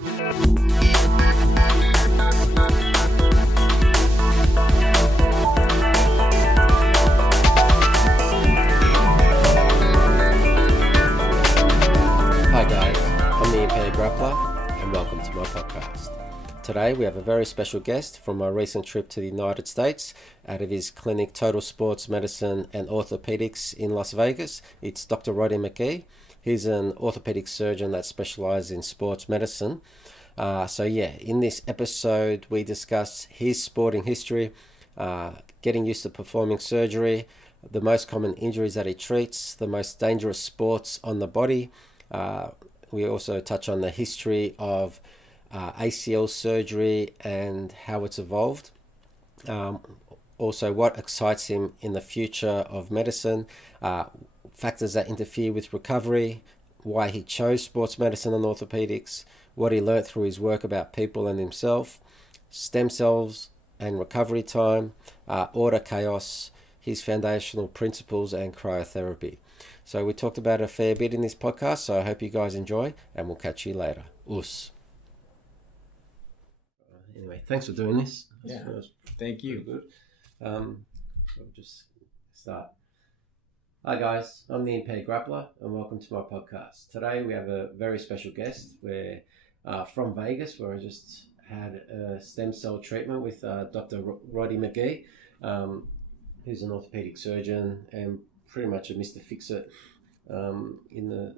Hi guys, I'm the Impaired Grappler and welcome to my podcast. Today we have a very special guest from a recent trip to the United States out of his clinic Total Sports Medicine and Orthopedics in Las Vegas. It's Dr. Roddy McGee. He's an orthopedic surgeon that specializes in sports medicine. In this episode we discuss his sporting history, getting used to performing surgery, the most common injuries that he treats, the most dangerous sports on the body. We also touch on the history of ACL surgery and how it's evolved. Also what excites him in the future of medicine, factors that interfere with recovery, why he chose sports medicine and orthopedics, what he learnt through his work about people and himself, stem cells and recovery time, order chaos, his foundational principles, and cryotherapy. So we talked about a fair bit in this podcast, so I hope you guys enjoy, and we'll catch you later. Us. Anyway, thanks for doing this. Yeah, thank you. Good. So we'll just start. Hi guys, I'm the Impaired Grappler, and welcome to my podcast. Today we have a very special guest. We're from Vegas, where I just had a stem cell treatment with Dr. Roddy McGee, who's an orthopedic surgeon and pretty much a Mr. Fix-It in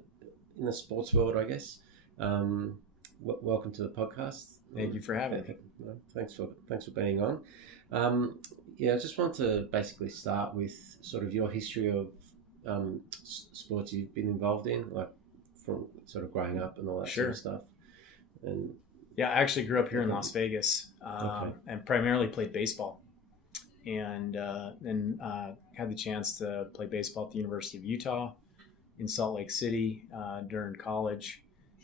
the sports world, I guess. Welcome to the podcast. Thank you for having me. Thanks for being on. I just want to basically start with sort of your history of sports you've been involved in, like from sort of growing up and all that sort of stuff. And yeah, I actually grew up here in Las Vegas and primarily played baseball. And then had the chance to play baseball at the University of Utah in Salt Lake City during college,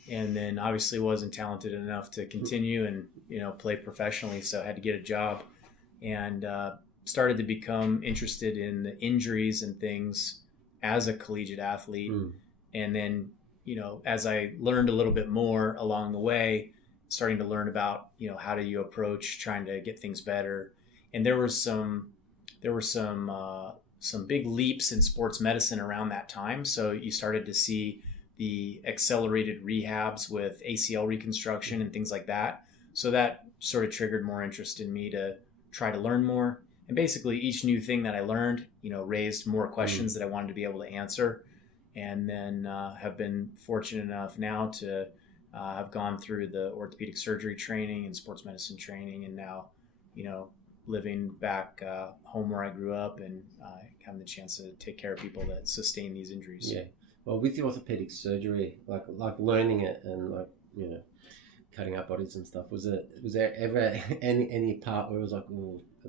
and then obviously wasn't talented enough to continue and play professionally, so I had to get a job and started to become interested in the injuries and things as a collegiate athlete. And then as I learned a little bit more along the way, starting to learn about how do you approach trying to get things better. And there were some big leaps in sports medicine around that time. So you started to see the accelerated rehabs with ACL reconstruction and things like that. So that sort of triggered more interest in me to try to learn more. And basically each new thing that I learned, raised more questions that I wanted to be able to answer. And then have been fortunate enough now to have gone through the orthopedic surgery training and sports medicine training, and now, living back home where I grew up and having the chance to take care of people that sustain these injuries. Yeah. Well, with the orthopedic surgery, like learning it and cutting up bodies and stuff, was there ever any part where it was like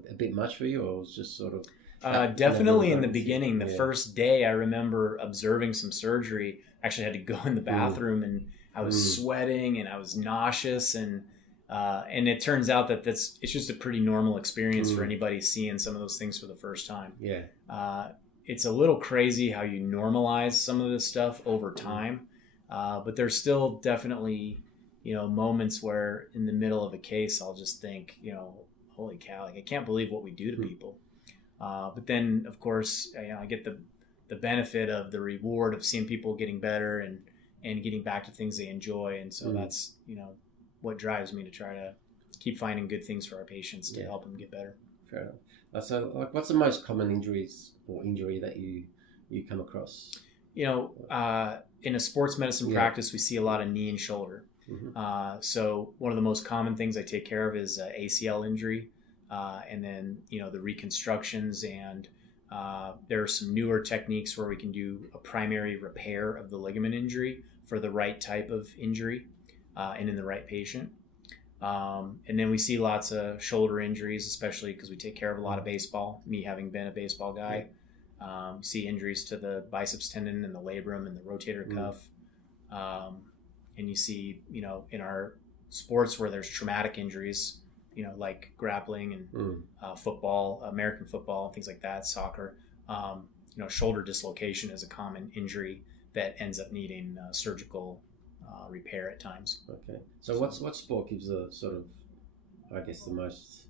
a bit much for you, or it was just sort of? Definitely in the beginning, the first day I remember observing some surgery. I actually had to go in the bathroom and I was sweating and I was nauseous, and it turns out that it's just a pretty normal experience for anybody seeing some of those things for the first time. Yeah. It's a little crazy how you normalize some of this stuff over time, but there's still definitely, moments where in the middle of a case, I'll just think, holy cow, I can't believe what we do to people. But then, of course, I get the benefit of the reward of seeing people getting better and getting back to things they enjoy. And so that's, what drives me to try to keep finding good things for our patients to help them get better. Fair enough. So, what's the most common injury that you come across? In a sports medicine practice, we see a lot of knee and shoulder. So one of the most common things I take care of is ACL injury, and then the reconstructions, and there are some newer techniques where we can do a primary repair of the ligament injury for the right type of injury. And in the right patient. And then we see lots of shoulder injuries, especially because we take care of a lot of baseball, me having been a baseball guy. See injuries to the biceps tendon and the labrum and the rotator cuff. And you see, in our sports where there's traumatic injuries, like grappling and football, American football, things like that, soccer, shoulder dislocation is a common injury that ends up needing surgical repair at times. Okay. So what sport gives the sort of, I guess, the most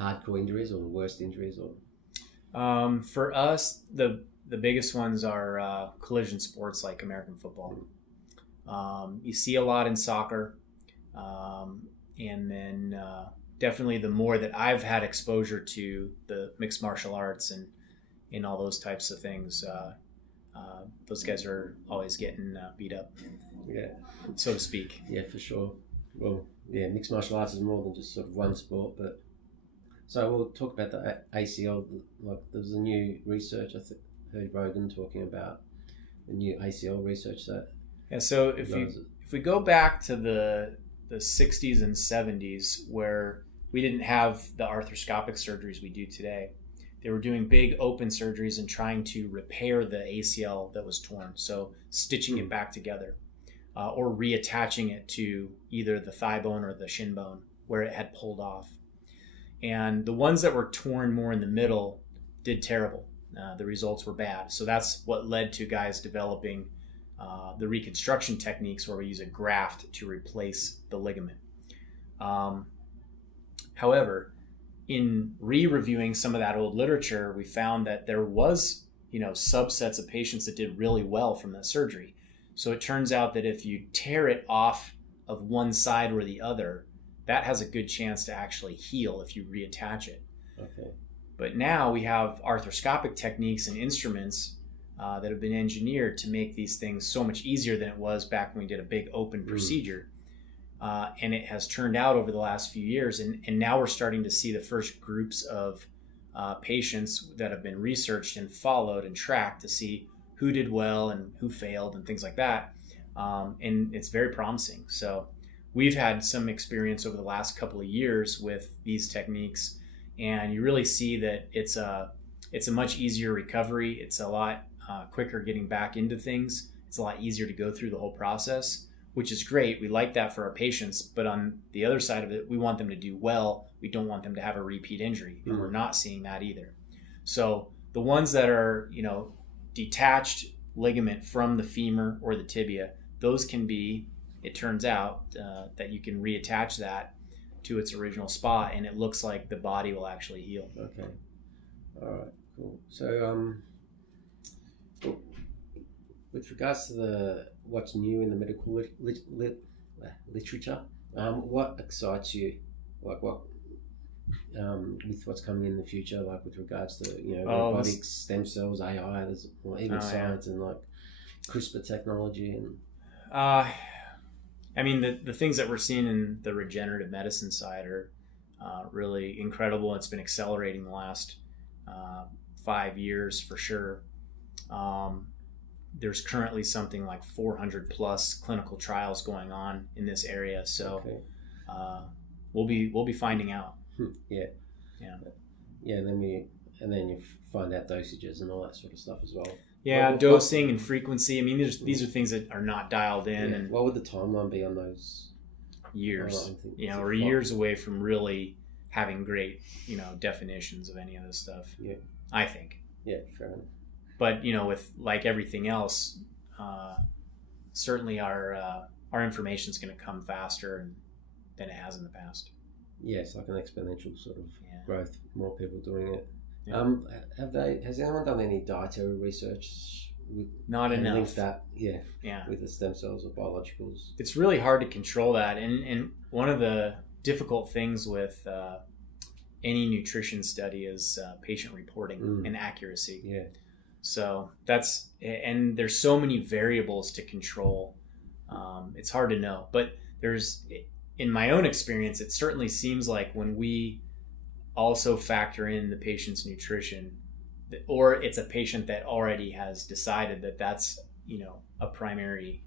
hardcore injuries or the worst injuries? Or For us, the biggest ones are collision sports like American football. You see a lot in soccer, and then definitely the more that I've had exposure to the mixed martial arts and all those types of things, those guys are always getting beat up, so to speak. Yeah, for sure. Well, yeah, mixed martial arts is more than just sort of one sport, but so we'll talk about the ACL. Like, there's a new research I heard Rogan talking about the new ACL research that. Yeah. So if we go back to the 60s and 70s, where we didn't have the arthroscopic surgeries we do today, they were doing big open surgeries and trying to repair the ACL that was torn. So stitching it back together, or reattaching it to either the thigh bone or the shin bone where it had pulled off. And the ones that were torn more in the middle did terrible. The results were bad. So that's what led to guys developing the reconstruction techniques, where we use a graft to replace the ligament. However, in re-reviewing some of that old literature, we found that there was, subsets of patients that did really well from that surgery. So it turns out that if you tear it off of one side or the other, that has a good chance to actually heal if you reattach it. Okay. But now we have arthroscopic techniques and instruments that have been engineered to make these things so much easier than it was back when we did a big open procedure. And it has turned out over the last few years. And now we're starting to see the first groups of patients that have been researched and followed and tracked to see who did well and who failed and things like that. And it's very promising. So we've had some experience over the last couple of years with these techniques, and you really see that it's a much easier recovery. It's a lot quicker getting back into things. It's a lot easier to go through the whole process, which is great. We like that for our patients, but on the other side of it, we want them to do well. We don't want them to have a repeat injury, and we're not seeing that either. So the ones that are, detached ligament from the femur or the tibia, those can be, it turns out that you can reattach that to its original spot, and it looks like the body will actually heal. Okay. All right, cool. So with regards to what's new in the medical literature, what excites you? Like what with what's coming in the future, like with regards to robotics, stem cells, AI, there's even science and like CRISPR technology and. I mean, the things that we're seeing in the regenerative medicine side are really incredible. It's been accelerating the last 5 years for sure. There's currently something like 400 plus clinical trials going on in this area. So we'll be finding out. Yeah. And then you find out dosages and all that sort of stuff as well. Yeah, dosing and frequency. I mean, these are things that are not dialed in. And what would the timeline be on those? Years. We're years away from really having great, definitions of any of this stuff. Yeah, I think. Yeah, fair enough. But with like everything else, certainly our information is going to come faster than it has in the past. Yeah, it's like an exponential sort of growth. More people doing it. Yeah. Has anyone done any dietary research with not enough link that with the stem cells or biologicals? It's really hard to control that, and one of the difficult things with any nutrition study is patient reporting and accuracy. Yeah. So and there's so many variables to control. It's hard to know, but in my own experience, it certainly seems like when we also factor in the patient's nutrition, or it's a patient that already has decided that that's a primary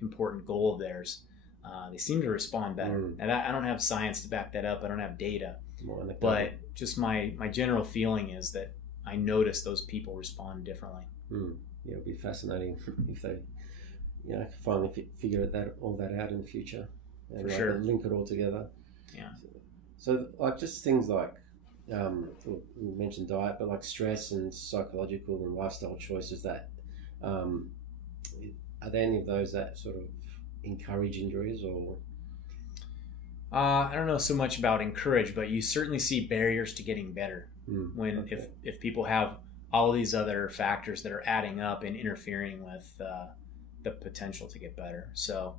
important goal of theirs, they seem to respond better. And I don't have science to back that up. I don't have data, but just my general feeling is that I notice those people respond differently. Yeah, it'll be fascinating if they finally figure all that out in the future and for sure link it all together. Yeah. So like just things like we mentioned diet, but like stress and psychological and lifestyle choices that are there any of those that sort of encourage injuries, or? I don't know so much about encourage, but you certainly see barriers to getting better when if people have all these other factors that are adding up and interfering with the potential to get better. So,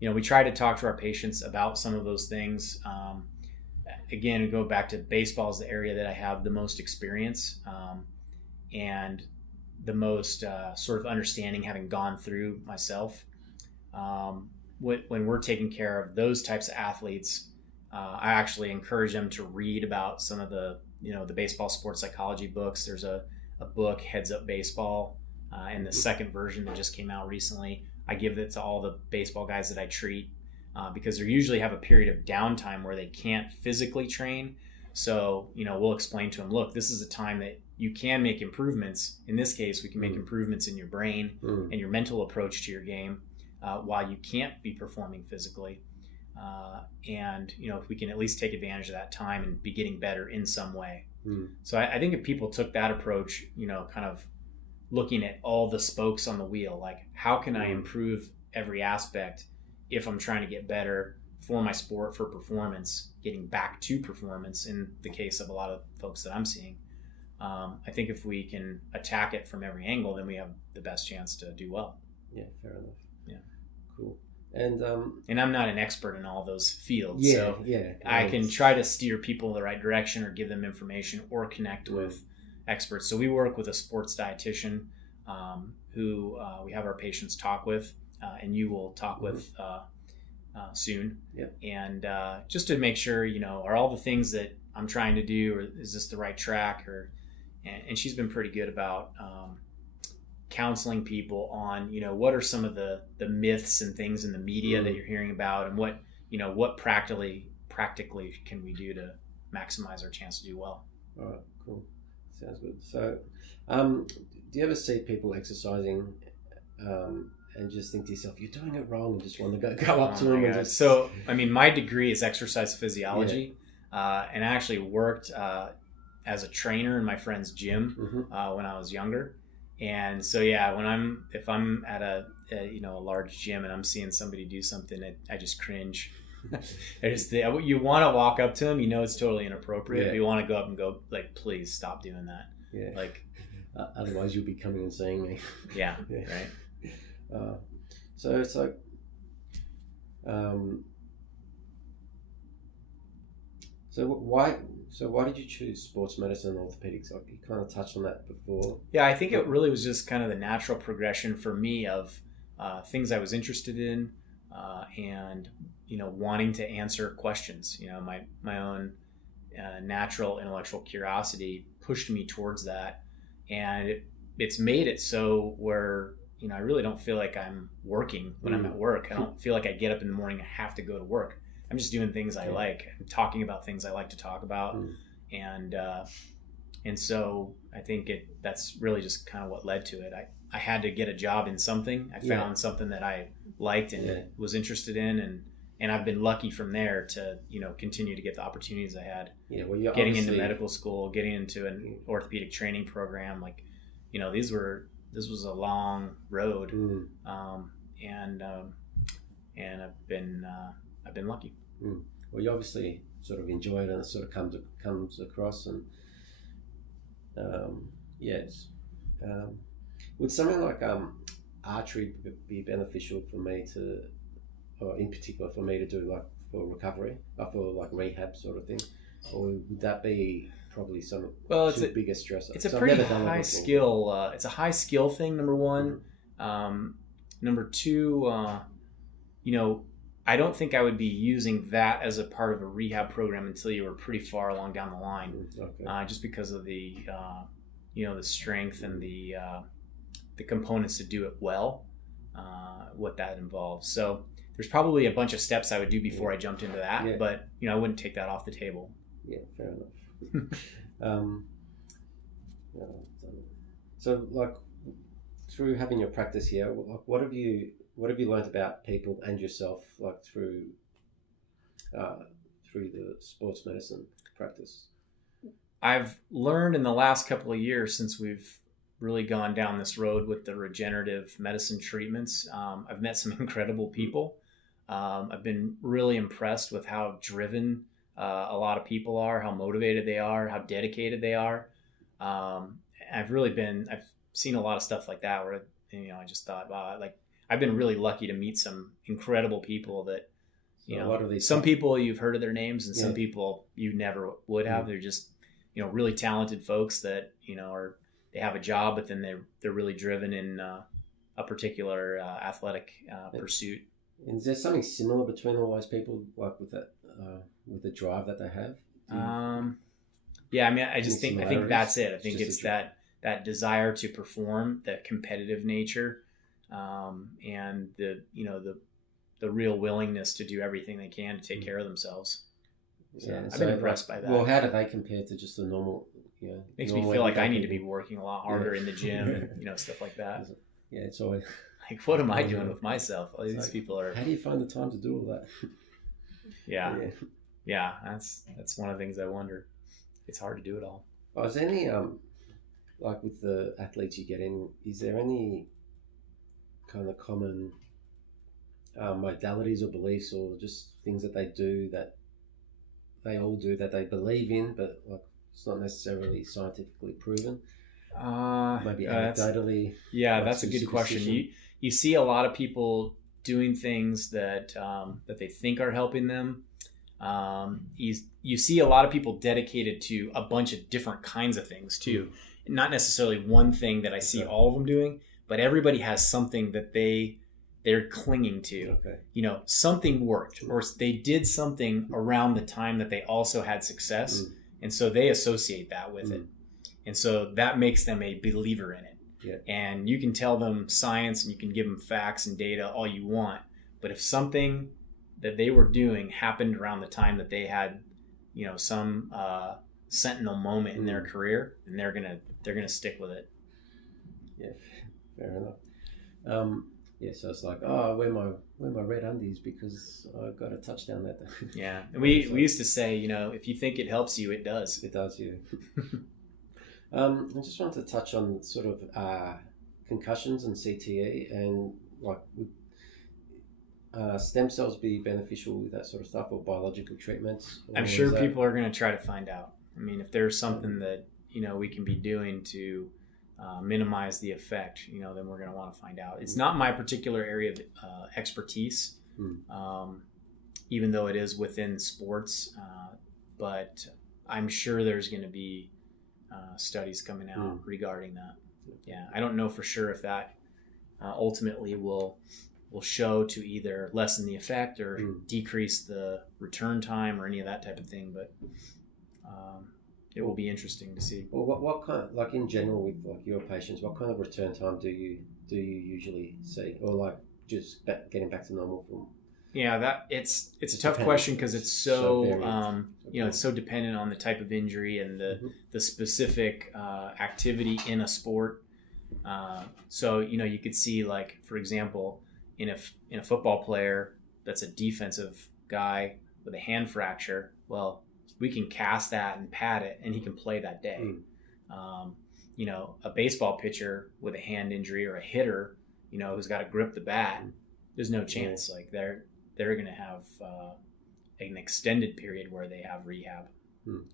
we try to talk to our patients about some of those things. Again, go back to baseball is the area that I have the most experience and the most sort of understanding, having gone through myself. When we're taking care of those types of athletes, I actually encourage them to read about some of the baseball sports psychology books. There's a book, Heads Up Baseball, and the second version that just came out recently. I give it to all the baseball guys that I treat because they usually have a period of downtime where they can't physically train. So, we'll explain to them, look, this is a time that you can make improvements. In this case, we can make improvements in your brain and your mental approach to your game while you can't be performing physically. And if we can at least take advantage of that time and be getting better in some way. So I think if people took that approach, kind of looking at all the spokes on the wheel, like how can I improve every aspect if I'm trying to get better for my sport, for performance, getting back to performance in the case of a lot of folks that I'm seeing. I think if we can attack it from every angle, then we have the best chance to do well. Yeah, fair enough. Yeah. Cool. And I'm not an expert in all those fields, so yeah, I can try to steer people in the right direction or give them information or connect with experts. So we work with a sports dietitian who we have our patients talk with, and you will talk with soon. Yeah. And just to make sure, are all the things that I'm trying to do, or is this the right track? And she's been pretty good about counseling people on, what are some of the myths and things in the media that you're hearing about, and what practically can we do to maximize our chance to do well. All right, cool. Sounds good. So, do you ever see people exercising and just think to yourself, you're doing it wrong, and just want to go up to them? And just... So, my degree is exercise physiology, and I actually worked as a trainer in my friend's gym when I was younger. And so, if I'm at a large gym and I'm seeing somebody do something, I just cringe. You want to walk up to them, it's totally inappropriate. But you want to go up and go, like, please stop doing that. Yeah. Like, otherwise you'll be coming and seeing me. Yeah. Right. So it's like, So why did you choose sports medicine and orthopedics? Like, you kind of touched on that before. Yeah, I think it really was just kind of the natural progression for me of things I was interested in and wanting to answer questions. My own natural intellectual curiosity pushed me towards that, and it's made it so where I really don't feel like I'm working when I'm at work. I don't feel like I get up in the morning and have to go to work. I'm just doing things I like. I'm talking about things I like to talk about. And so I think that's really just kind of what led to it. I had to get a job in something. I found something that I liked and was interested in, and I've been lucky from there to, continue to get the opportunities I had. Yeah, well, you're getting into medical school, getting into an orthopedic training program, like, this was a long road. And I've been lucky. Well, you obviously sort of enjoy it, and it sort of comes across, and would something like archery be beneficial for me to, or in particular for me to do, like for recovery, for like rehab sort of thing, or would that be probably some bigger stressor? It's a pretty high skill. It's a high skill thing. Number one. Number two, I don't think I would be using that as a part of a rehab program until you were pretty far along down the line, just because of the, the strength and the components to do it well, what that involves. So there's probably a bunch of steps I would do before I jumped into that, but I wouldn't take that off the table. Yeah, fair enough. So, like, through having your practice here, what have you learned about people and yourself, like through the sports medicine practice? I've learned in the last couple of years, since we've really gone down this road with the regenerative medicine treatments, I've met some incredible people I've been really impressed with how driven a lot of people are, how motivated they are, how dedicated they are. I've seen a lot of stuff like that where, I just thought, wow, like I've been really lucky to meet some incredible people that, some people you've heard of their names and some people you never would have. They're just, really talented folks that, they have a job, but then they're really driven in a particular athletic pursuit. And is there something similar between all those people, like with that, with the drive that they have? Yeah, I mean, I think that's it. I think it's that desire to perform, that competitive nature, and the real willingness to do everything they can to take care of themselves. So I've been impressed by that. Well, how do they compare to just a normal? Makes me feel like I need to be working a lot harder in the gym and stuff like that. Yeah, it's always like, what am I doing with myself? All these people are. How do you find the time to do all that? Yeah. That's one of the things I wonder. It's hard to do it all. Is there any like with the athletes you get in? Is there any kind of common modalities or beliefs or just things that they do that they all do that they believe in, but like it's not necessarily scientifically proven? Maybe anecdotally. That's a good question. You see a lot of people doing things that that they think are helping them. You see a lot of people dedicated to a bunch of different kinds of things too. Not necessarily one thing that I see all of them doing, but everybody has something that they're clinging to. Something worked, or they did something around the time that they also had success, and so they associate that with it, and so that makes them a believer in it. And you can tell them science and you can give them facts and data all you want, but if something that they were doing happened around the time that they had, some sentinel moment in their career, and they're gonna stick with it. Yeah, fair enough. So it's like, I wear my red undies because I got a touchdown that day. Yeah, and we used to say, if you think it helps you, it does. It does, yeah. I just wanted to touch on sort of concussions and CTE, and like would stem cells be beneficial with that sort of stuff, or biological treatments? Or I'm sure people are going to try to find out. I mean, if there's something that we can be doing to minimize the effect, then we're going to want to find out. It's not my particular area of expertise, even though it is within sports, but I'm sure there's going to be studies coming out regarding that. Yeah, I don't know for sure if that ultimately will show to either lessen the effect or decrease the return time or any of that type of thing, but it will be interesting to see. Well, what kind of, like in general with like your patients, what kind of return time do you usually see, or like just getting back to normal from? Yeah, it's a tough question because it's so it's so dependent on the type of injury and the specific activity in a sport. So you could see, like, for example, in a football player that's a defensive guy with a hand fracture. Well, we can cast that and pad it, and he can play that day. A baseball pitcher with a hand injury, or a hitter, who's got to grip the bat, there's no chance. Like they're going to have an extended period where they have rehab.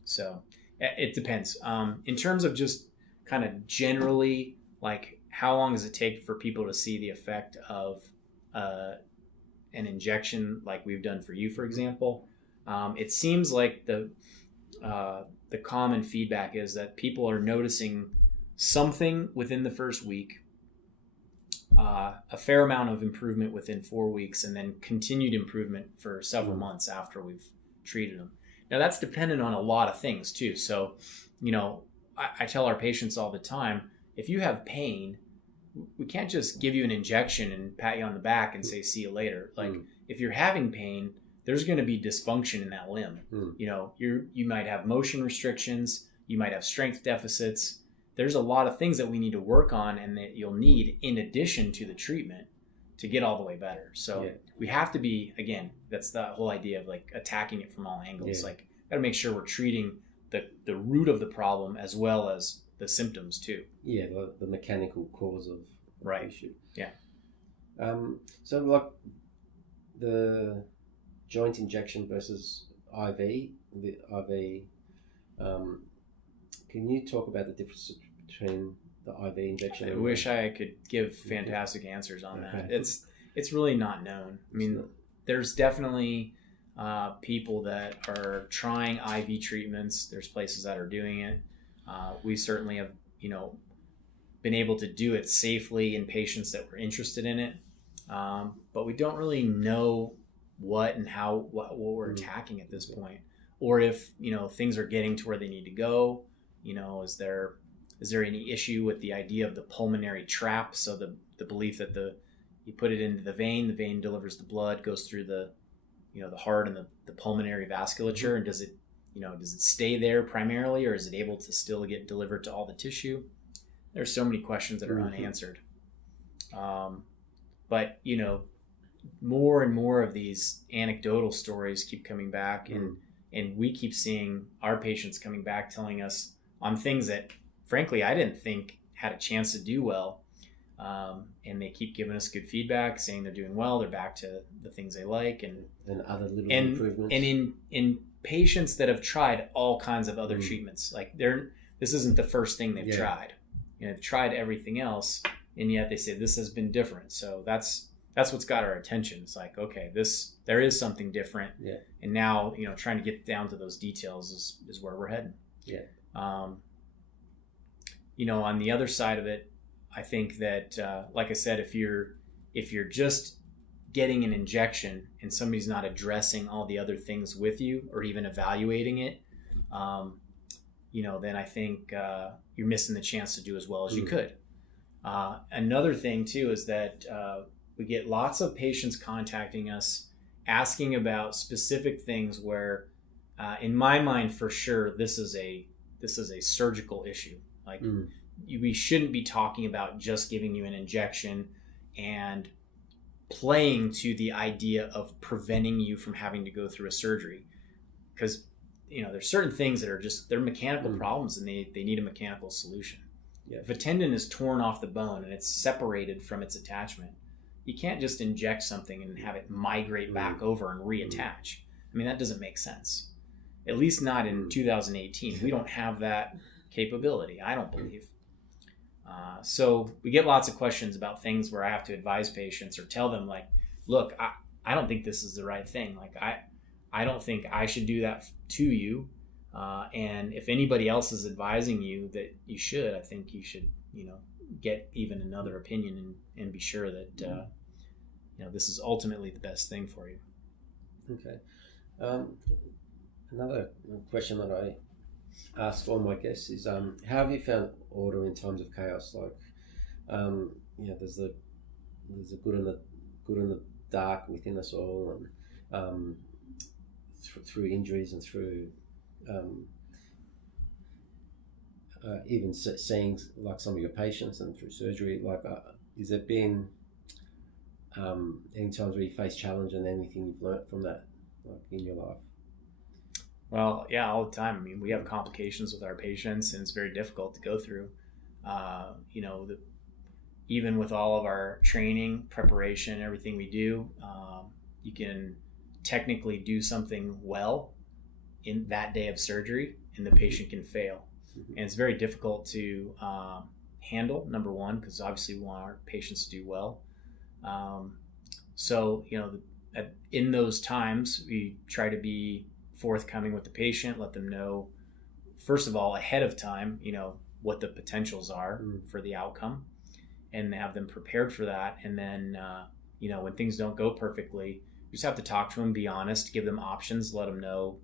So it depends. In terms of just kind of generally, like, how long does it take for people to see the effect of an injection like we've done for you, for example? It seems like the common feedback is that people are noticing something within the first week, a fair amount of improvement within 4 weeks, and then continued improvement for several months after we've treated them. Now, that's dependent on a lot of things too. So, I tell our patients all the time, if you have pain, we can't just give you an injection and pat you on the back and say, see you later. Like, if you're having pain, there's going to be dysfunction in that limb. You might have motion restrictions, you might have strength deficits. There's a lot of things that we need to work on and that you'll need in addition to the treatment to get all the way better. So we have to be, again, that's the whole idea of like attacking it from all angles. Like, got to make sure we're treating the root of the problem as well as the symptoms too. Yeah, the mechanical cause of the issue. Yeah. So like the joint injection versus IV, the IV, can you talk about the difference between the IV injection? I wish I could give fantastic answers on that. It's really not known. I mean, there's definitely people that are trying IV treatments. There's places that are doing it. We certainly have, been able to do it safely in patients that were interested in it. But we don't really know what and how, what we're attacking at this point, or if, things are getting to where they need to go. Is there any issue with the idea of the pulmonary trap? So the belief that you put it into the vein delivers the blood, goes through the heart and the pulmonary vasculature, and does it stay there primarily, or is it able to still get delivered to all the tissue? There's so many questions that are unanswered. But more and more of these anecdotal stories keep coming back, and we keep seeing our patients coming back telling us on things that, frankly, I didn't think had a chance to do well. And they keep giving us good feedback, saying they're doing well, they're back to the things they like, and other little improvements. And in patients that have tried all kinds of other treatments, like this isn't the first thing they've tried. They've tried everything else, and yet they say this has been different. So that's what's got our attention. It's like, okay, there is something different. Yeah. And now, trying to get down to those details is where we're heading. Yeah. On the other side of it, I think that, like I said, if you're just getting an injection and somebody's not addressing all the other things with you or even evaluating it, then I think you're missing the chance to do as well as you could. Another thing too is that we get lots of patients contacting us asking about specific things where, in my mind, for sure, this is a surgical issue. Like we shouldn't be talking about just giving you an injection and playing to the idea of preventing you from having to go through a surgery, because there's certain things that are they're mechanical problems, and they need a mechanical solution. Yeah. If a tendon is torn off the bone and it's separated from its attachment, you can't just inject something and have it migrate back over and reattach. I mean, that doesn't make sense. At least not in 2018. We don't have that capability, I don't believe. So we get lots of questions about things where I have to advise patients or tell them, like, look, I don't think this is the right thing. Like, I don't think I should do that to you. And if anybody else is advising you that you should, I think you should, get even another opinion and be sure that, this is ultimately the best thing for you. Okay. Another question that I ask all my guests is, how have you found order in times of chaos? Like, there's a good and the dark within us all, and through injuries and through even seeing like some of your patients and through surgery. Like, is there been any times where you face challenge and anything you've learnt from that, like, in your life? Well, yeah, all the time. I mean, we have complications with our patients, and it's very difficult to go through. Even with all of our training, preparation, everything we do, you can technically do something well in that day of surgery, and the patient can fail. And it's very difficult to handle, number one, because obviously we want our patients to do well. In those times, we try to be forthcoming with the patient, let them know, first of all, ahead of time, what the potentials are for the outcome, and have them prepared for that. And then, when things don't go perfectly, you just have to talk to them, be honest, give them options, let them know,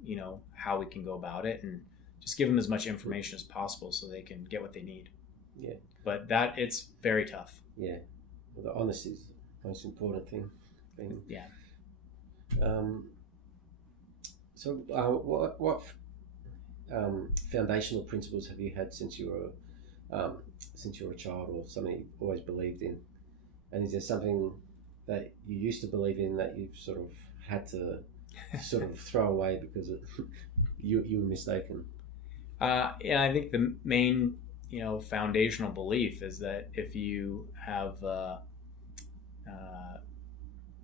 how we can go about it, and just give them as much information as possible so they can get what they need. Yeah. But it's very tough. Yeah. Well, the honesty is the most important thing. Yeah. So, what foundational principles have you had since you were a child, or something you've always believed in? And is there something that you used to believe in that you've sort of had to sort of throw away because you were mistaken? I think the main, foundational belief is that if you have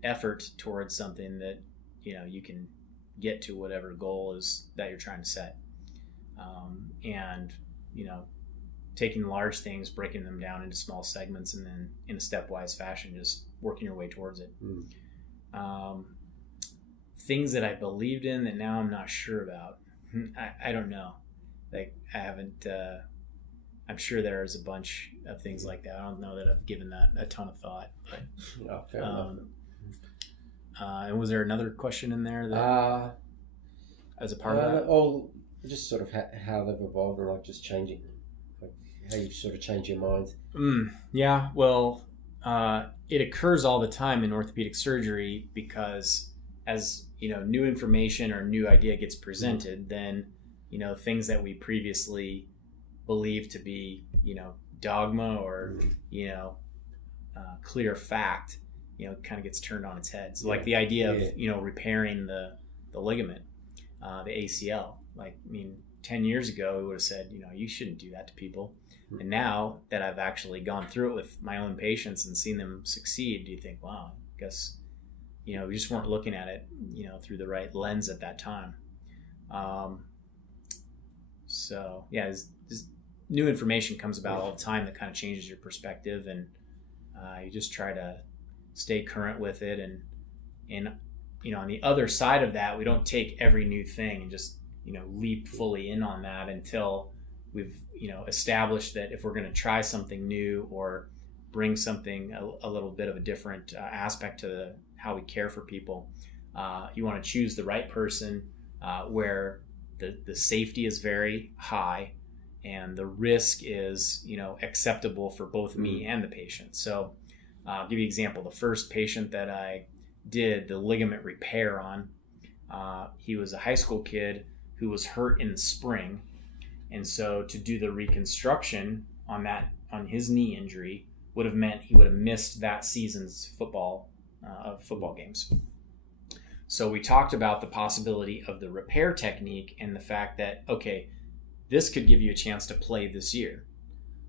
effort towards something that, you can get to whatever goal is that you're trying to set. And, taking large things, breaking them down into small segments, and then in a stepwise fashion, just working your way towards it. Things that I believed in that now I'm not sure about. I don't know. Like, I haven't, I'm sure there's a bunch of things like that. I don't know that I've given that a ton of thought. But, fair enough. And was there another question in there that as a part of that? Oh, just sort of how they've evolved and like just changing, like how you sort of change your mind. Yeah, well, it occurs all the time in orthopedic surgery because as new information or new idea gets presented, then things that we previously believed to be dogma or clear fact kind of gets turned on its head. So like the idea of repairing the ligament, the ACL. Like, 10 years ago we would have said you shouldn't do that to people. And now that I've actually gone through it with my own patients and seen them succeed, do you think, wow, I guess we just weren't looking at it through the right lens at that time. So yeah, this new information comes about all the time that kind of changes your perspective, and you just try to stay current with it. And on the other side of that, we don't take every new thing and just leap fully in on that until we've established that if we're going to try something new or bring something a little bit of a different aspect to how we care for people, you want to choose the right person where the safety is very high and the risk is acceptable for both me and the patient. So I'll give you an example. The first patient that I did the ligament repair on, he was a high school kid who was hurt in the spring, and so to do the reconstruction on his knee injury would have meant he would have missed that season's football games. So we talked about the possibility of the repair technique and the fact that, okay, this could give you a chance to play this year.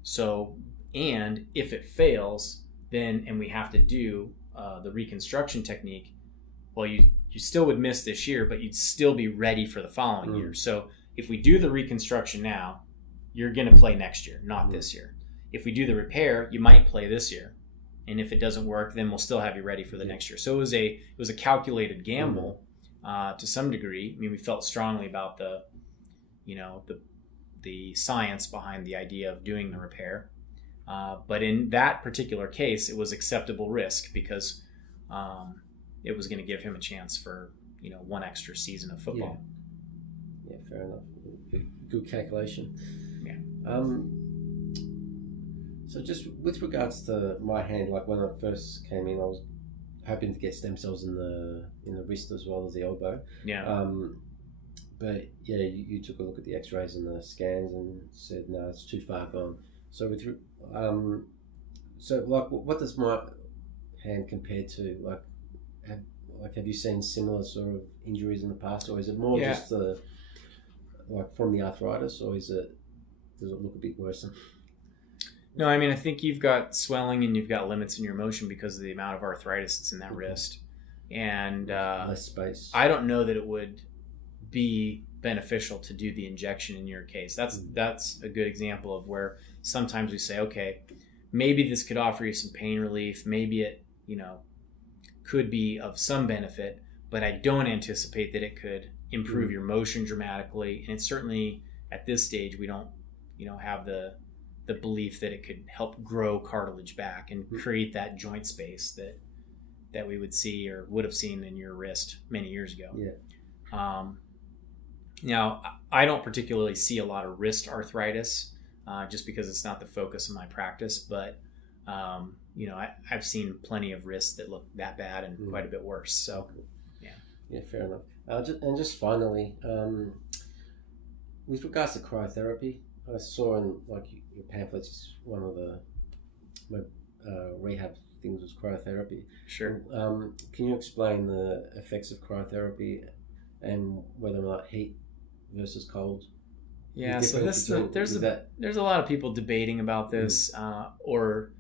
So, and if it fails, then, and we have to do the reconstruction technique, well, you still would miss this year, but you'd still be ready for the following year. So if we do the reconstruction now, you're going to play next year, not this year. If we do the repair, you might play this year. And if it doesn't work, then we'll still have you ready for the next year. So it was a calculated gamble to some degree. We felt strongly about the science behind the idea of doing the repair. But in that particular case, it was acceptable risk because it was going to give him a chance for one extra season of football. Yeah, fair enough. Good calculation. Yeah. So just with regards to my hand, like when I first came in, I was hoping to get stem cells in the wrist as well as the elbow. Yeah. But yeah, you took a look at the X-rays and the scans and said no, it's too far gone. So what does my hand compare to? Have you seen similar sort of injuries in the past, or is it more just from the arthritis, or does it look a bit worse? No, I think you've got swelling and you've got limits in your motion because of the amount of arthritis that's in that wrist, and less space. I don't know that it would be beneficial to do the injection in your case. That's a good example of where sometimes we say, okay, maybe this could offer you some pain relief, maybe it could be of some benefit, but I don't anticipate that it could improve your motion dramatically. And it's certainly at this stage we don't have the belief that it could help grow cartilage back and create that joint space that we would see or would have seen in your wrist many years ago. Now, I don't particularly see a lot of wrist arthritis just because it's not the focus of my practice, but I've seen plenty of wrists that look that bad and quite a bit worse. So, yeah, fair enough. Just finally, with regards to cryotherapy, I saw in your pamphlets one of my rehab things was cryotherapy. Sure. Can you explain the effects of cryotherapy and whether or not heat versus cold? Yeah, so there's a lot of people debating about this, or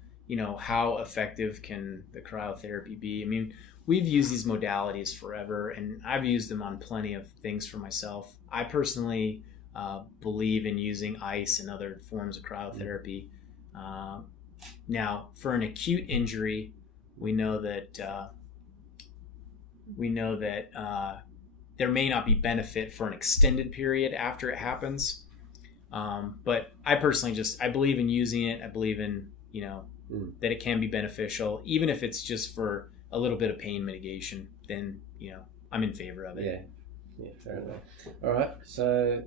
how effective can the cryotherapy be? we've used these modalities forever, and I've used them on plenty of things for myself. I personally believe in using ice and other forms of cryotherapy. Now, for an acute injury, we know that there may not be benefit for an extended period after it happens. But I personally I believe in using it. I believe in, that it can be beneficial, even if it's just for a little bit of pain mitigation. Then, I'm in favor of it. Yeah, fair enough. All right, so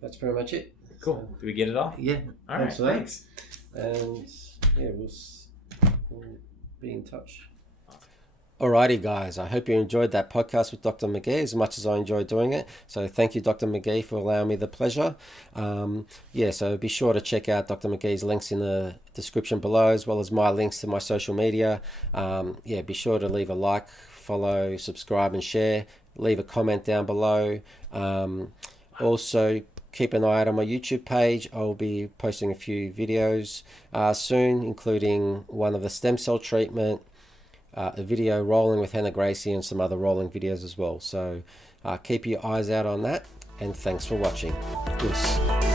that's pretty much it. Cool. Do we get it all? Yeah. All right. Thanks. And yeah, we'll be in touch. Alrighty, guys. I hope you enjoyed that podcast with Dr. McGee as much as I enjoyed doing it. So thank you, Dr. McGee, for allowing me the pleasure. So be sure to check out Dr. McGee's links in the description below, as well as my links to my social media. Be sure to leave a like, follow, subscribe, and share. Leave a comment down below. Also, keep an eye out on my YouTube page. I'll be posting a few videos soon, including one of the stem cell treatment, a video rolling with Hannah Gracie, and some other rolling videos as well. So keep your eyes out on that, and thanks for watching. Peace.